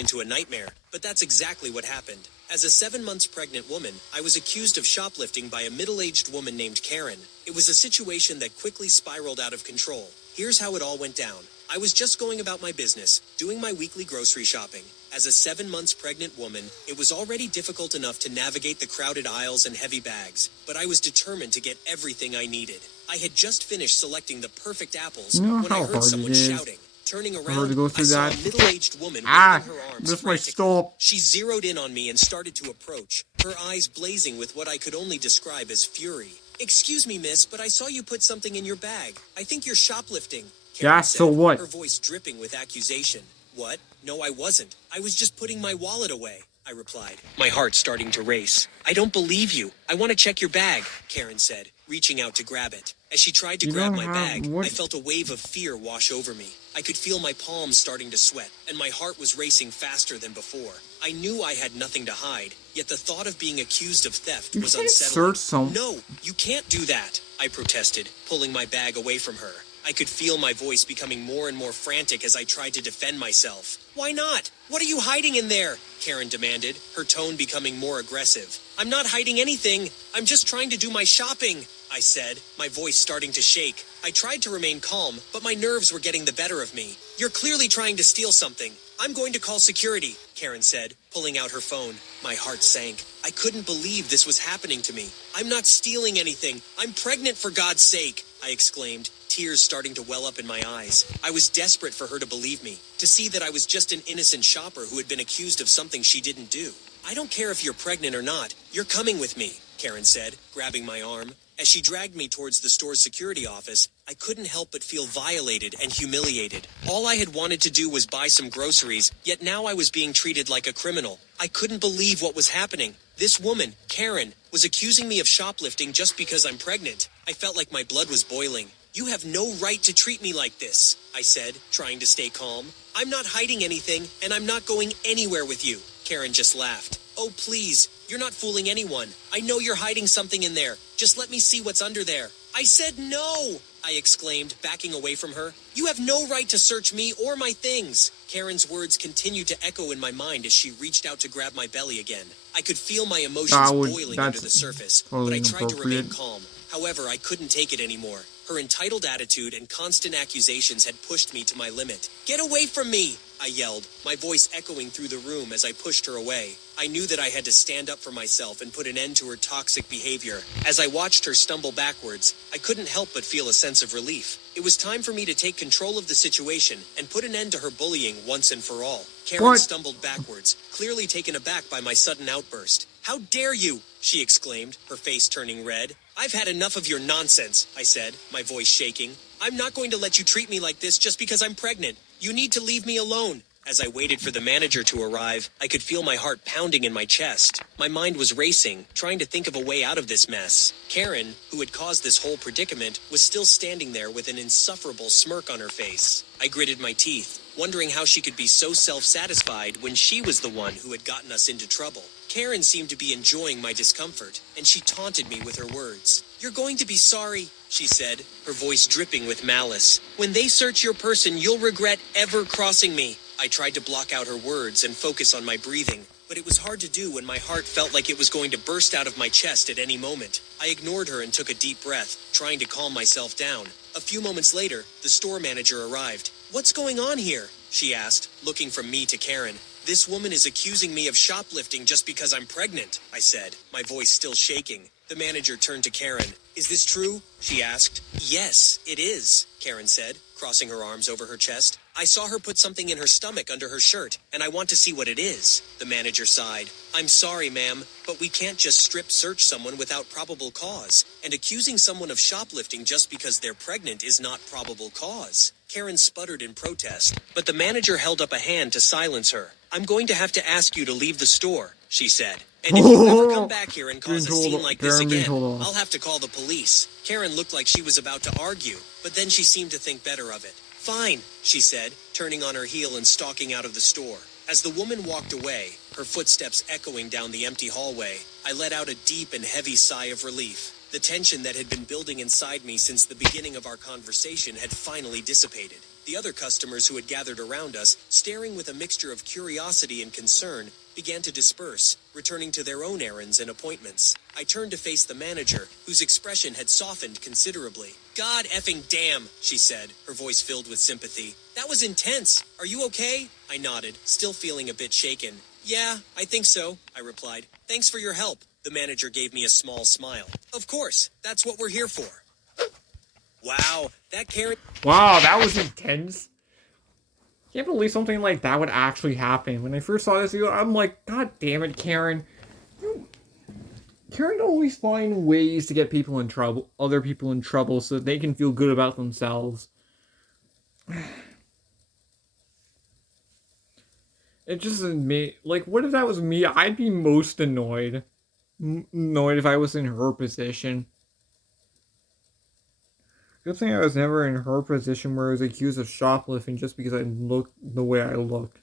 into a nightmare, but that's exactly what happened. As a 7 months pregnant woman, I was accused of shoplifting by a middle-aged woman named Karen. It was a situation that quickly spiraled out of control. Here's how it all went down. I was just going about my business, doing my weekly grocery shopping. As a 7 months pregnant woman, it was already difficult enough to navigate the crowded aisles and heavy bags, but I was determined to get everything I needed. I had just finished selecting the perfect apples when I heard someone shouting. Turning around, I saw a middle-aged woman waving her arms frantically. She zeroed in on me and started to approach, her eyes blazing with what I could only describe as fury. "Excuse me, miss, but I saw you put something in your bag. I think you're shoplifting," Karen said, so what? her voice dripping with accusation. "What? No, I wasn't. I was just putting my wallet away," I replied, my heart starting to race. "I don't believe you. I want to check your bag," Karen said, reaching out to grab it. As she tried to grab my bag, I felt a wave of fear wash over me. I could feel my palms starting to sweat, and my heart was racing faster than before. I knew I had nothing to hide, yet the thought of being accused of theft was unsettling. "No, you can't do that," I protested, pulling my bag away from her. I could feel my voice becoming more and more frantic as I tried to defend myself. "Why not? What are you hiding in there?" Karen demanded, her tone becoming more aggressive. "I'm not hiding anything. I'm just trying to do my shopping," I said, my voice starting to shake. I tried to remain calm, but my nerves were getting the better of me. "You're clearly trying to steal something. I'm going to call security," Karen said, pulling out her phone. My heart sank. I couldn't believe this was happening to me. "I'm not stealing anything. I'm pregnant, for God's sake," I exclaimed, tears starting to well up in my eyes. I was desperate for her to believe me, to see that I was just an innocent shopper who had been accused of something she didn't do. "I don't care if you're pregnant or not. You're coming with me," Karen said, grabbing my arm. As she dragged me towards the store's security office, I couldn't help but feel violated and humiliated. All I had wanted to do was buy some groceries, yet now I was being treated like a criminal. I couldn't believe what was happening. This woman, Karen, was accusing me of shoplifting just because I'm pregnant. I felt like my blood was boiling. "You have no right to treat me like this," I said, trying to stay calm. "I'm not hiding anything, and I'm not going anywhere with you." Karen just laughed. "Oh, please, you're not fooling anyone. I know you're hiding something in there. Just let me see what's under there." "I said no!" I exclaimed, backing away from her. "You have no right to search me or my things." Karen's words continued to echo in my mind as she reached out to grab my belly again. I could feel my emotions boiling under the surface, but I tried to remain calm. However, I couldn't take it anymore. Her entitled attitude and constant accusations had pushed me to my limit. "Get away from me!" I yelled, my voice echoing through the room as I pushed her away. I knew that I had to stand up for myself and put an end to her toxic behavior. As I watched her stumble backwards, I couldn't help but feel a sense of relief. It was time for me to take control of the situation and put an end to her bullying once and for all. Karen stumbled backwards, clearly taken aback by my sudden outburst. "How dare you!" she exclaimed, her face turning red. "I've had enough of your nonsense," I said, my voice shaking. "I'm not going to let you treat me like this just because I'm pregnant. You need to leave me alone." As I waited for the manager to arrive, I could feel my heart pounding in my chest. My mind was racing, trying to think of a way out of this mess. Karen, who had caused this whole predicament, was still standing there with an insufferable smirk on her face. I gritted my teeth, wondering how she could be so self-satisfied when she was the one who had gotten us into trouble. Karen seemed to be enjoying my discomfort, and she taunted me with her words. "You're going to be sorry," she said, her voice dripping with malice. "When they search your person, you'll regret ever crossing me." I tried to block out her words and focus on my breathing, but it was hard to do when my heart felt like it was going to burst out of my chest at any moment. I ignored her and took a deep breath, trying to calm myself down. A few moments later, the store manager arrived. "What's going on here?" she asked, looking from me to Karen. "This woman is accusing me of shoplifting just because I'm pregnant," I said, my voice still shaking. The manager turned to Karen. "Is this true?" she asked. "Yes, it is," Karen said, crossing her arms over her chest. "I saw her put something in her stomach under her shirt, and I want to see what it is." The manager sighed. "I'm sorry, ma'am, but we can't just strip search someone without probable cause, and accusing someone of shoplifting just because they're pregnant is not probable cause." Karen sputtered in protest, but the manager held up a hand to silence her. "I'm going to have to ask you to leave the store," she said. "And if you ever come back here and cause a scene like this again, I'll have to call the police." Karen looked like she was about to argue, but then she seemed to think better of it. "Fine," she said, turning on her heel and stalking out of the store. As the woman walked away, her footsteps echoing down the empty hallway, I let out a deep and heavy sigh of relief. The tension that had been building inside me since the beginning of our conversation had finally dissipated. The other customers who had gathered around us, staring with a mixture of curiosity and concern, began to disperse, returning to their own errands and appointments. I turned to face the manager, whose expression had softened considerably. God effing damn, she said, her voice filled with sympathy. That was intense. Are you okay? I nodded, still feeling a bit shaken. Yeah, I think so, I replied. Thanks for your help. The manager gave me a small smile. Of course, that's what we're here for. Wow, that Karen... Wow, that was intense. Can't believe something like that would actually happen. When I first saw this video, I'm like, God damn it, Karen. Karen always find ways to get people in trouble, other people in trouble, so that they can feel good about themselves. It just me. Like, what if that was me? I'd be most annoyed. Annoyed if I was in her position. Good thing I was never in her position where I was accused of shoplifting just because I looked the way I looked.